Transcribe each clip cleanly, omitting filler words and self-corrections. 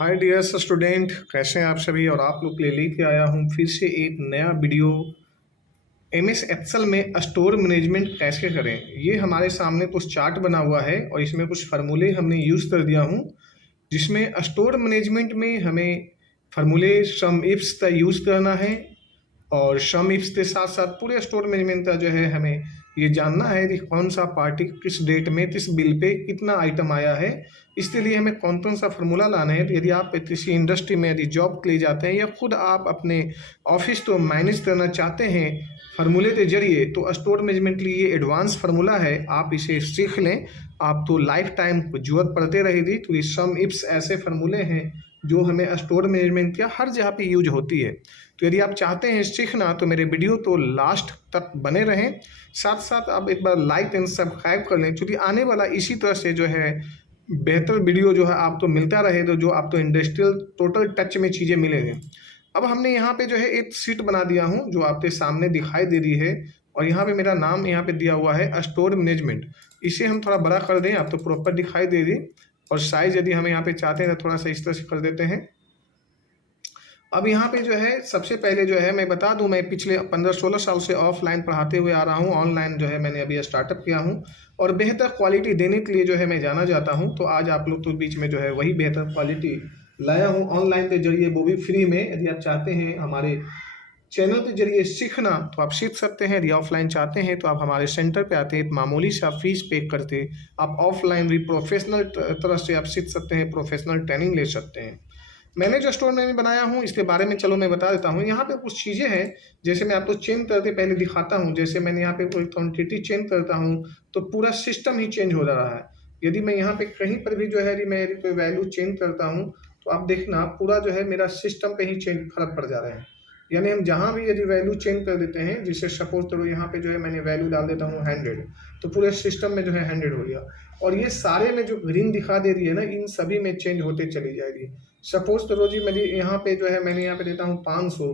Hi dear student, कैसे हैं आप सभी। और आप लोग के लिए लेके आया हूँ फिर से एक नया वीडियो। एमएस एक्सेल में स्टोर मैनेजमेंट कैसे करें। ये हमारे सामने कुछ चार्ट बना हुआ है और इसमें कुछ फार्मूले हमने यूज़ कर दिया हूँ, जिसमें स्टोर मैनेजमेंट में हमें फार्मूले सम इफ्स का यूज़ करना है और सम इफ्स के साथ साथ पूरे स्टोर मैनेजमेंट का जो है हमें ये जानना है कि कौन सा पार्टी किस डेट में किस बिल पे कितना आइटम आया है। इसके लिए हमें कौन कौन सा फार्मूला लाना है। तो यदि आप किसी इंडस्ट्री में यदि जॉब के लिए जाते हैं या खुद आप अपने ऑफिस को मैनेज करना चाहते हैं फार्मूले के जरिए, तो स्टोर मैनेजमेंट के लिए ये एडवांस फार्मूला है, आप इसे सीख लें। आप तो लाइफ टाइम जरूरत पड़ते रहेगी। तो ये सम इफ्स ऐसे फार्मूले हैं जो हमें स्टोर मैनेजमेंट का हर जगह पे यूज होती है। तो यदि आप चाहते हैं सीखना तो मेरे वीडियो तो लास्ट तक बने रहें। साथ साथ आप एक बार लाइक एंड सब्सक्राइब कर लें, क्योंकि आने वाला इसी तरह से जो है बेहतर वीडियो जो है आपको मिलता रहे, तो जो आपको इंडस्ट्रियल टोटल टच में चीज़ें मिलेंगे। अब हमने यहाँ पे जो है एक सीट बना दिया हूँ जो आपके सामने दिखाई दे रही है, और यहाँ पे मेरा नाम यहाँ पे दिया हुआ है स्टोर मैनेजमेंट। इसे हम थोड़ा बड़ा कर दें, आप तो प्रॉपर दिखाई दे रही। और साइज यदि हम यहाँ पे चाहते हैं तो थोड़ा सा इस तरह से कर देते हैं। अब यहाँ पे जो है सबसे पहले जो है मैं बता दूं, मैं पिछले 15-16 साल से ऑफलाइन पढ़ाते हुए आ रहा हूँ। ऑनलाइन जो है मैंने अभी स्टार्टअप किया हूँ और बेहतर क्वालिटी देने के लिए जो है मैं जाना जाता हूँ। तो आज आप लोग तो बीच में जो है वही बेहतर क्वालिटी लाया हूँ ऑनलाइन के जरिए, वो भी फ्री में। यदि आप चाहते हैं हमारे चैनल के जरिए सीखना तो आप सीख सकते हैं। यदि ऑफलाइन चाहते हैं तो आप हमारे सेंटर पे आते हैं, मामूली सा फीस पे करते आप ऑफलाइन भी प्रोफेशनल तरह से आप सीख सकते हैं, प्रोफेशनल ट्रेनिंग ले सकते हैं। मैंने जो स्टोर मैंने बनाया हूँ इसके बारे में चलो मैं बता देता हूँ। यहाँ पे कुछ चीज़ें हैं, जैसे मैं आपको चेंज करके पहले दिखाता हूँ। जैसे मैंने यहाँ पे कोई क्वांटिटी चेंज करता हूँ तो पूरा सिस्टम ही चेंज हो रहा है। यदि मैं यहाँ पे कहीं पर भी जो है यदि मैं कोई वैल्यू चेंज करता हूँ तो आप देखना पूरा जो है मेरा सिस्टम पे ही चेंज फर्क पड़ जा रहा है। यानी हम जहाँ भी यदि वैल्यू चेंज कर देते हैं, जिससे सपोज करो यहाँ पे जो है मैंने वैल्यू डाल देता हूँ 100, तो पूरे सिस्टम में जो है 100 हो गया। और ये सारे में जो ग्रीन दिखा दे रही है ना, इन सभी में चेंज होते चली जाएगी। सपोज करो जी मेरी यहाँ पे जो है मैंने यहाँ पे देता हूँ 500,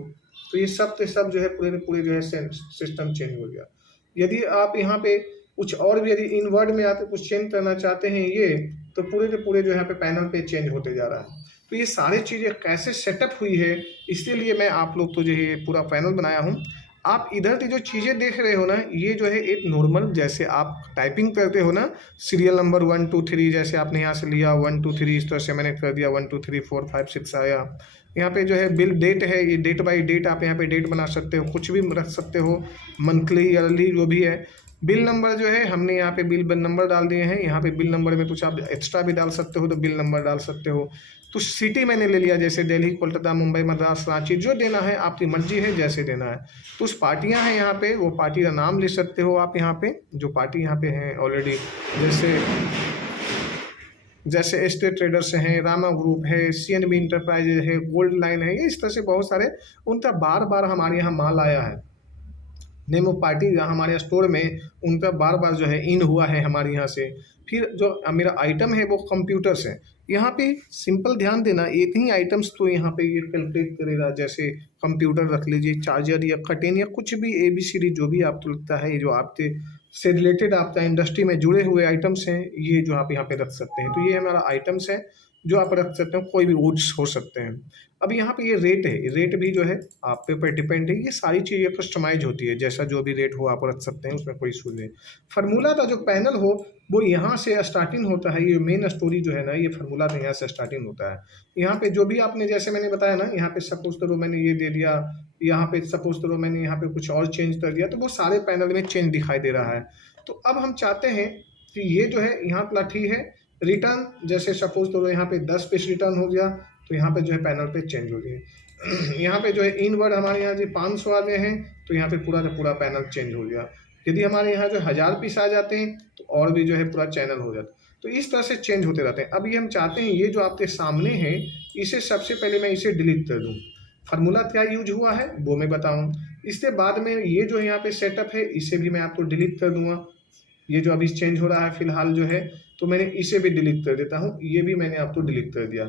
तो ये सब के सब जो है पूरे पूरे जो है सिस्टम चेंज हो गया। यदि आप यहाँ पे कुछ और भी यदि इन वर्ड में आप कुछ चेंज करना चाहते हैं ये, तो पूरे के पूरे जो यहाँ पे पैनल पे चेंज होते जा रहा है। तो ये सारी चीज़ें कैसे सेटअप हुई है, इसके लिए मैं आप लोग तो जो है पूरा पैनल बनाया हूँ। आप इधर की जो चीज़ें देख रहे हो ना, ये जो है एक नॉर्मल जैसे आप टाइपिंग करते हो ना, सीरियल नंबर 1 2 3, जैसे आपने यहाँ से लिया 1 2 3, इस तरह से मैंने कर दिया 1 2 3 4 5 6 आया। यहाँ पे जो है बिल डेट है, ये डेट बाय डेट आप यहाँ पे डेट बना सकते हो, कुछ भी रख सकते हो, मंथली ईयरली जो भी है। बिल नंबर जो है हमने यहाँ पे बिल नंबर डाल दिए हैं। यहाँ पे बिल नंबर में कुछ आप एक्स्ट्रा भी डाल सकते हो तो बिल नंबर डाल सकते हो। तो सिटी मैंने ले लिया, जैसे दिल्ली, कोलकाता, मुंबई, मद्रास, रांची, जो देना है आपकी मर्जी है जैसे देना है। कुछ पार्टियां हैं यहाँ पे, वो पार्टी का नाम ले सकते हो आप यहाँ पे, जो पार्टी यहाँ पे हैं ऑलरेडी, जैसे स्टेट ट्रेडर्स हैं, रामा ग्रुप है, CNB इंटरप्राइजेज है, गोल्ड लाइन है, ये इस तरह से बहुत सारे उनका बार बार हमारे यहाँ माल आया है। नेमो पार्टी हमारे स्टोर में उनका बार बार जो है इन हुआ है हमारे यहाँ से। फिर जो मेरा आइटम है वो कंप्यूटर्स है। यहाँ पे सिंपल ध्यान देना, एक ही आइटम्स तो यहाँ पे ये कैलकुलेट करेगा। जैसे कंप्यूटर रख लीजिए, चार्जर या कर्टेन या कुछ भी ABCD जो भी आपको लगता है, ये जो आपके से रिलेटेड आपका इंडस्ट्री में जुड़े हुए आइटम्स हैं, ये जो आप यहाँ पे रख सकते हैं। तो ये हमारा आइटम्स है जो आप रख सकते हो, कोई भी वुड्स हो सकते हैं। अब यहाँ पे ये रेट है, रेट भी जो है आप पे ऊपर डिपेंड है। ये सारी चीज़ें कस्टमाइज होती है, जैसा जो भी रेट हो आप रख सकते हैं, उसमें कोई इशू नहीं। फार्मूला का जो पैनल हो वो यहाँ से स्टार्टिंग होता है। ये मेन स्टोरी जो है ना, ये फार्मूला का यहाँ से स्टार्टिंग होता है। यहाँ पे जो भी आपने जैसे मैंने बताया ना, यहाँ पे सपोज करो मैंने ये दे दिया, यहाँ पे सपोज करो मैंने यहाँ पे कुछ और चेंज कर दिया, तो वो सारे पैनल में चेंज दिखाई दे रहा है। तो अब हम चाहते हैं कि ये जो है यहाँ लाठी है रिटर्न, जैसे सपोज करो यहाँ पे 10 पीस रिटर्न हो गया, तो यहाँ पे जो है पैनल पे चेंज हो गया। यहाँ पे जो है इन वर्ड हमारे यहाँ जो 500 आ गए हैं, तो यहाँ पे पूरा का पूरा पैनल चेंज हो गया। यदि हमारे यहाँ जो 1000 पीस आ जाते हैं तो और भी जो है पूरा चैनल हो जाता है। तो इस तरह से चेंज होते रहते हैं। अब ये हम चाहते हैं ये जो आपके सामने है, इसे सबसे पहले मैं इसे डिलीट कर दूँ। फार्मूला क्या यूज हुआ है वो मैं बताऊँ। इसके बाद में ये जो यहाँ पे सेटअप है, इसे भी मैं आपको डिलीट कर दूंगा। ये जो अभी चेंज हो रहा है फिलहाल जो है, तो मैंने इसे भी डिलीट कर देता हूँ। ये भी मैंने आपको डिलीट कर दिया।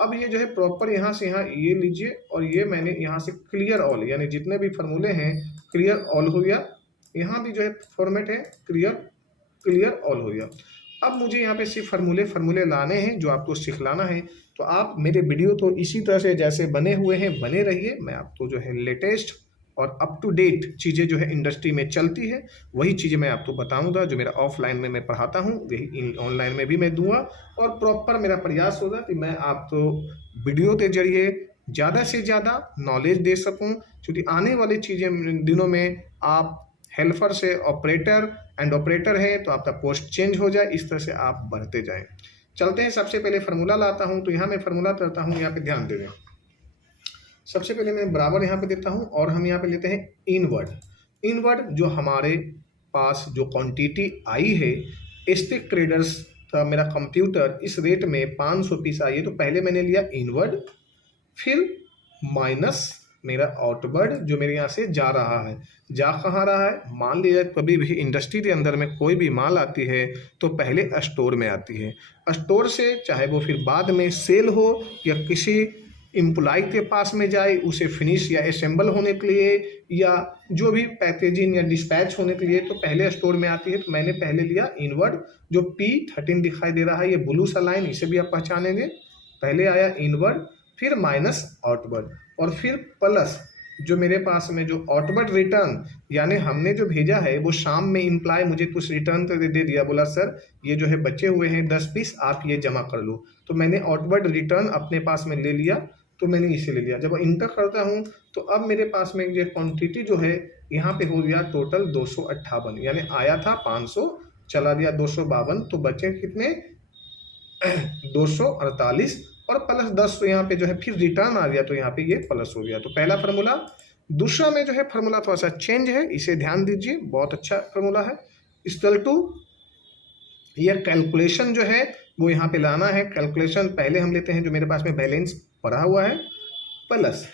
अब ये जो है प्रॉपर यहाँ से यहाँ ये लीजिए, और ये मैंने यहाँ से क्लियर ऑल, यानी जितने भी फार्मूले हैं क्लियर ऑल हो गया। यहाँ भी जो है फॉर्मेट है क्लियर ऑल हो गया। अब मुझे यहाँ पे सिर्फ फार्मूले लाने हैं जो आपको सिखलाना है। तो आप मेरे वीडियो तो इसी तरह से जैसे बने हुए हैं बने रहिए। मैं आपको जो है लेटेस्ट और अप टू डेट चीज़ें जो है इंडस्ट्री में चलती है वही चीज़ें मैं आपको बताऊंगा। जो मेरा ऑफलाइन में मैं पढ़ाता हूँ वही ऑनलाइन में भी मैं दूंगा, और प्रॉपर मेरा प्रयास होगा कि मैं आपको वीडियो के जरिए ज़्यादा से ज़्यादा नॉलेज दे सकूँ, क्योंकि आने वाली चीज़ें दिनों में आप हेल्पर से ऑपरेटर एंड ऑपरेटर है तो आपका पोस्ट चेंज हो जाए, इस तरह से आप बढ़ते जाएं। चलते हैं, सबसे पहले फार्मूला लाता हूं। तो यहाँ मैं फार्मूला करता हूं, यहाँ पे ध्यान दे दें। सबसे पहले मैं बराबर यहाँ पे देता हूं और हम यहाँ पे लेते हैं इनवर्ड जो हमारे पास जो क्वांटिटी आई है स्टिक ट्रेडर्स का मेरा कंप्यूटर इस रेट में 500 पीस आई है। तो पहले मैंने लिया इनवर्ड, फिर माइनस मेरा आउटवर्ड जो मेरे यहाँ से जा रहा है। जा कहाँ रहा है, मान लीजिए कभी भी इंडस्ट्री के अंदर में कोई भी माल आती है तो पहले स्टोर में आती है। स्टोर से चाहे वो फिर बाद में सेल हो या किसी एम्प्लॉय के पास में जाए उसे फिनिश या असेंबल होने के लिए या जो भी पैकेजिंग या डिस्पैच होने के लिए, तो पहले स्टोर में आती है। तो मैंने पहले लिया इनवर्ड, जो P13 दिखाई दे रहा है, ये ब्लू सा लाइन, इसे भी आप पहचानेंगे। पहले आया इनवर्ड, फिर माइनस आउटवर्ड, और फिर प्लस जो मेरे पास में जो आउटवर्ड रिटर्न, यानी हमने जो भेजा है वो शाम में इम्प्लॉय मुझे कुछ रिटर्न तो दे दिया, बोला सर ये जो है बचे हुए हैं 10 पीस, आप ये जमा कर लो। तो मैंने आउटवर्ड रिटर्न अपने पास में ले लिया, तो मैंने इसे ले लिया। जब इंटर करता हूँ तो अब मेरे पास में जो क्वांटिटी जो है यहाँ पे हो गया टोटल 258, यानी आया था 500, चला गया 252, तो बचे कितने 248 और प्लस 10। तो यहाँ पे जो है फिर रिटर्न आ गया, तो यहाँ पे ये प्लस हो गया। तो पहला फार्मूला। दूसरा में जो है फार्मूला थोड़ा सा चेंज है, इसे ध्यान दीजिए, बहुत अच्छा फार्मूला है। इक्वल टू ये कैलकुलेशन जो है वो यहाँ पे लाना है। कैलकुलेशन पहले हम लेते हैं जो मेरे पास में बैलेंस पड़ा हुआ है, प्लस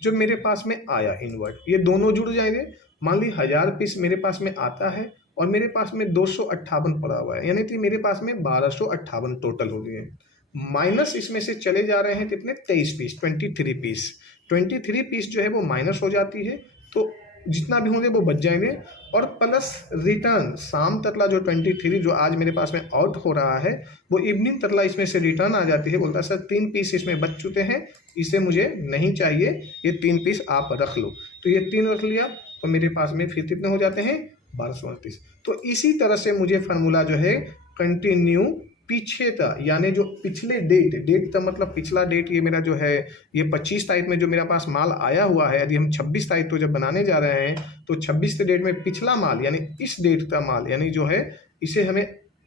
जो मेरे पास में आया इनवर्ड, ये दोनों जुड़ जाएंगे। मान ली 1000 पीस मेरे पास में आता है और मेरे पास में 258 पड़ा हुआ है, यानी कि मेरे पास में 1258 टोटल हो गए। माइनस इसमें से चले जा रहे हैं कितने 23 पीस, 23 पीस जो है वो माइनस हो जाती है, तो जितना भी होंगे वो बच जाएंगे। और प्लस रिटर्न शाम तकला जो 23 जो आज मेरे पास में आउट हो रहा है वो इवनिंग तकला इसमें से रिटर्न आ जाती है। बोलता है सर 3 पीस इसमें बच चुके हैं, इसे मुझे नहीं चाहिए, ये 3 पीस आप रख लो। तो ये 3 रख लिया, तो मेरे पास में फिर कितने हो जाते हैं 1238। तो इसी तरह से मुझे फार्मूला जो है कंटिन्यू पीछे था, यानी जो पिछले डेट का मतलब पिछला डेट, ये मेरा जो है ये 25 तारीख में जो मेरा पास माल आया हुआ है, यदि हम 26 तारीख को जब बनाने जा रहे हैं तो 26 के डेट में पिछला माल यानी इस डेट का माल यानी जो है इसे हमें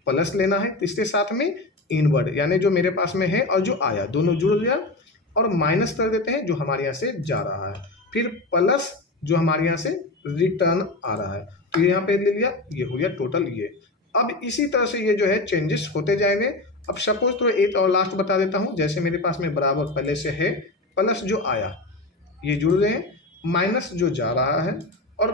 प्लस लेना है। इसके साथ में इनवर्ड यानी जो मेरे पास में है और जो आया दोनों जुड़ गया, और माइनस कर देते हैं जो हमारे यहाँ से जा रहा है, फिर प्लस जो हमारे यहाँ से रिटर्न आ रहा है। तो यहाँ पे ले लिया, ये हो गया टोटल ये। अब इसी तरह से ये जो है चेंजेस होते जाएंगे। अब सपोज तो एक और लास्ट बता देता हूँ, जैसे मेरे पास में बराबर पहले से है, प्लस जो आया ये जुड़ रहे हैं, माइनस जो जा रहा है और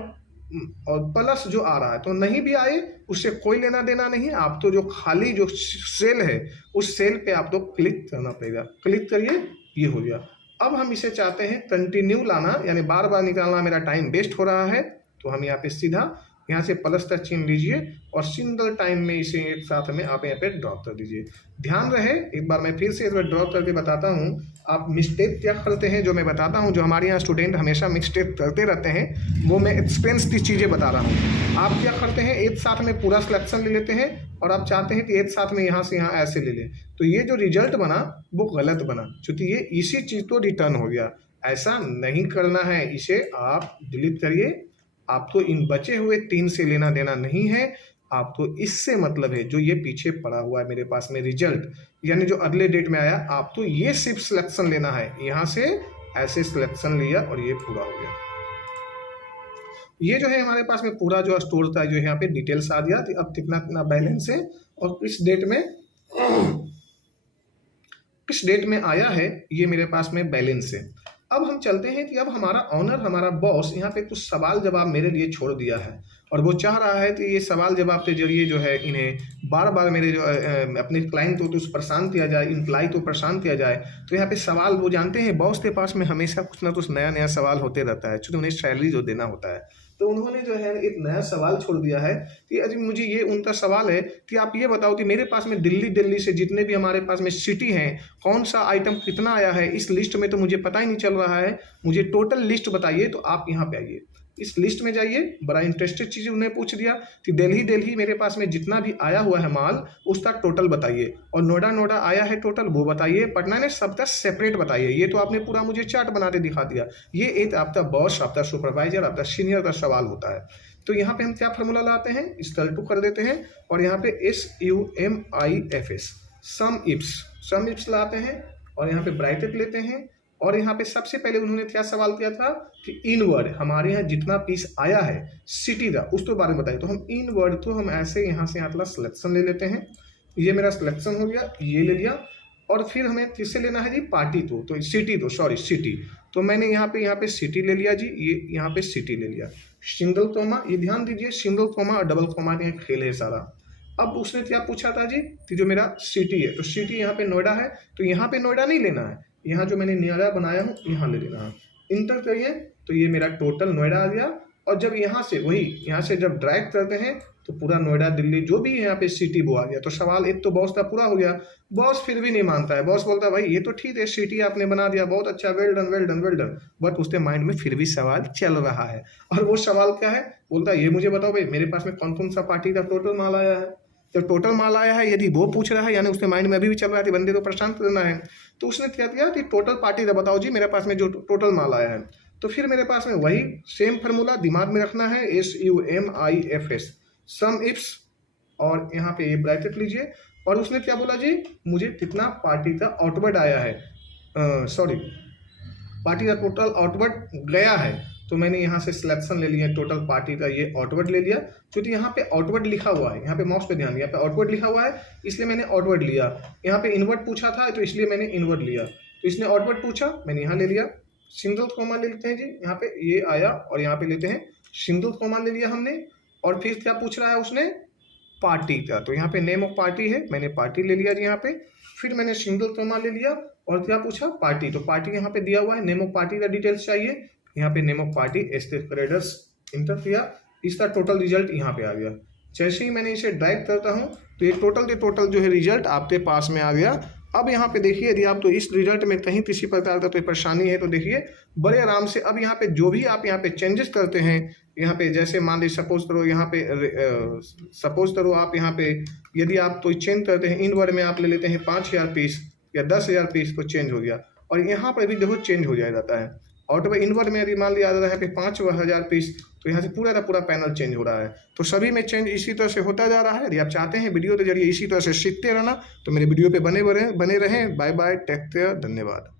प्लस जो आ रहा है। तो नहीं भी आए उससे कोई लेना देना नहीं, आप तो जो खाली जो सेल है उस सेल पे आप तो क्लिक करना पड़ेगा। क्लिक करिए, ये हो गया। अब हम इसे चाहते हैं कंटिन्यू लाना, यानी बार बार निकालना मेरा टाइम वेस्ट हो रहा है, तो हम यहाँ पे सीधा यहाँ से प्लस तक चिन्ह लीजिए और सिंगल टाइम में इसे एक साथ में आप यहाँ पे ड्रॉप कर दीजिए। ध्यान रहे, एक बार मैं फिर से एक बार ड्रॉप करके बताता हूँ। आप मिस्टेक क्या करते हैं जो मैं बताता हूँ, जो हमारे यहाँ स्टूडेंट हमेशा मिस्टेक करते रहते हैं, वो मैं एक्सपेंस की चीज़ें बता रहा हूँ। आप क्या करते हैं, एक साथ में पूरा सिलेक्शन ले लेते हैं और आप चाहते हैं कि एक साथ में यहाँ से यहाँ ऐसे ले लें, तो ये जो रिजल्ट बना वो गलत बना, क्योंकि ये इसी चीज़ तो रिटर्न हो गया। ऐसा नहीं करना है, इसे आप डिलीट करिए। आपको इन बचे हुए 3 से लेना देना नहीं है, आपको इससे मतलब है जो ये पीछे पड़ा हुआ है मेरे पास में रिजल्ट, यानी जो अगले डेट में आया, आपको ये सिर्फ सिलेक्शन लेना है। यहाँ से ऐसे सिलेक्शन लिया और ये पूरा हो गया। ये जो है हमारे पास में पूरा जो स्टोर था, जो यहाँ पे डिटेल्स आ गया। अब कितना कितना बैलेंस है और किस डेट में आया है, ये मेरे पास में बैलेंस है। अब हम चलते हैं कि अब हमारा ऑनर, हमारा बॉस यहाँ पे कुछ सवाल जवाब मेरे लिए छोड़ दिया है और वो चाह रहा है कि ये सवाल जवाब के जरिए जो है इन्हें बार बार मेरे जो अपने क्लाइंट को तो परेशान किया जाए, इम्प्लाई को परेशान किया जाए। तो यहाँ पे सवाल, वो जानते हैं बॉस के पास में हमेशा कुछ ना कुछ नया नया सवाल होते रहता है, क्योंकि उन्हें सैलरी जो देना होता है। तो उन्होंने जो है एक नया सवाल छोड़ दिया है कि अजी मुझे ये उनका सवाल है कि आप ये बताओ कि मेरे पास में दिल्ली से जितने भी हमारे पास में सिटी हैं, कौन सा आइटम कितना आया है इस लिस्ट में, तो मुझे पता ही नहीं चल रहा है, मुझे टोटल लिस्ट बताइए। तो आप यहाँ पे आइए, इस लिस्ट में जाइए। बड़ा इंटरेस्टेड चीज़ उन्हें पूछ दिया कि दिल्ली मेरे पास में जितना भी आया हुआ है माल उसका टोटल बताइए, और नोएडा आया है टोटल वो बताइए, पटना ने सबका सेपरेट बताइए। ये तो आपने पूरा मुझे चार्ट बना के दिखा दिया। ये एक आपका बॉस, आपका सुपरवाइजर, आपका सीनियर का सवाल होता है। तो यहाँ पे हम क्या फॉर्मूला लाते हैं, इक्वल टू कर देते हैं और यहाँ पे SUMIFS सम इप्स लाते हैं और यहाँ पे ब्रैकेट लेते हैं। और यहाँ पे सबसे पहले उन्होंने क्या सवाल किया था कि इनवर्ड हमारे यहाँ जितना पीस आया है सिटी का उसके बारे में बताइए। तो हम इनवर्ड तो हम ऐसे यहाँ से यहाँ सिलेक्शन ले लेते हैं। ये मेरा सिलेक्शन हो गया, ये ले लिया। और फिर हमें किससे लेना है जी, पार्टी तो सिटी। तो मैंने यहाँ पे सिटी ले लिया जी, ये यहाँ पे सिटी ले लिया। सिंगल कोमा, ये ध्यान दीजिए, सिंगल कोमा और डबल कोमा का खेल है सारा। अब उसने क्या पूछा था जी कि जो मेरा सिटी है, तो सिटी यहाँ पे नोएडा है, तो यहाँ पे नोएडा नहीं लेना है, यहाँ जो मैंने नोएडा बनाया हूँ यहाँ ले लेना है। इंटर करिए तो ये मेरा टोटल नोएडा आ गया। और जब यहाँ से जब ड्रैग करते हैं तो पूरा नोएडा दिल्ली जो भी यहाँ पे सिटी वो आ गया। तो सवाल एक तो बॉस का पूरा हो गया। बॉस फिर भी नहीं मानता है, बॉस बोलता है भाई ये तो ठीक है, सिटी आपने बना दिया, बहुत अच्छा, वेल डन। बट उसके माइंड में फिर भी सवाल चल रहा है। और वो सवाल क्या है, बोलता है ये मुझे बताओ भाई मेरे पास में कौन सा पार्टी का टोटल माल आया है। तो टोटल माल आया है, यदि वो पूछ रहा है यानी उसके माइंड में अभी भी चल रहा है कि बंदे को परेशान करना है। तो उसने क्या किया कि टोटल पार्टी का बताओ जी मेरे पास में जो टोटल माल आया है। तो फिर मेरे पास में वही सेम फार्मूला दिमाग में रखना है, SUMIFS सम इप्स और यहाँ पे ये ब्रैकेट लीजिए। और उसने क्या बोला जी, मुझे कितना पार्टी का आउटवर्ड आया है, पार्टी का टोटल आउटवर्ड गया है। तो मैंने यहाँ से सिलेक्शन ले लिया, टोटल पार्टी का ये आउटवर्ड ले लिया। क्योंकि यहाँ पे आउटवर्ड लिखा हुआ है, यहाँ पे माउस पे ध्यान दिया, यहाँ पे आउटवर्ड लिखा हुआ है इसलिए मैंने आउटवर्ड लिया। यहाँ पे इनवर्ड पूछा था तो इसलिए मैंने इनवर्ड लिया। तो इसने आउटवर्ड पूछा, मैंने यहाँ ले लिया। सिंगल कोमा ले लेते हैं जी, यहाँ पे ये आया और यहाँ पे लेते हैं सिंगल कोमा ले लिया हमने। और फिर क्या पूछ रहा है उसने, पार्टी का। तो यहाँ पे नेम ऑफ पार्टी है, मैंने पार्टी ले लिया जी यहाँ पे। फिर मैंने सिंगल कोमा ले लिया और क्या पूछा, पार्टी। तो पार्टी यहाँ पे दिया हुआ है, नेम ऑफ पार्टी का डिटेल्स चाहिए, यहाँ पे name of party traders inter किया। इसका टोटल रिजल्ट यहाँ पे आ गया। जैसे ही मैंने इसे ड्रैग करता हूँ तो ये टोटल जो है रिजल्ट आपके पास में आ गया। अब यहाँ पे देखिए, यदि आप तो इस रिजल्ट में कहीं किसी प्रकार का कोई परेशानी है तो देखिए बड़े आराम से अब यहाँ पे जो भी आप यहाँ पे चेंजेस करते हैं, यहाँ पे जैसे मान लीजिए सपोज करो आप यहाँ पे यदि आप तो चेंज करते हैं, इन वर्ड में आप ले लेते हैं 5000 पीस या 10,000 पीस, तो चेंज हो गया। और यहाँ पर भी देखो चेंज हो जाता है। ऑटो इनवर्ड में यदि मान लिया जाता है पे 5000 पीस, तो यहाँ से पूरा का पूरा पैनल चेंज हो रहा है। तो सभी में चेंज इसी तरह से होता जा रहा है। यदि आप चाहते हैं वीडियो के जरिए इसी तरह से सीखते रहना तो मेरे वीडियो पे बने रहें। बाय बाय, टेक केयर, धन्यवाद।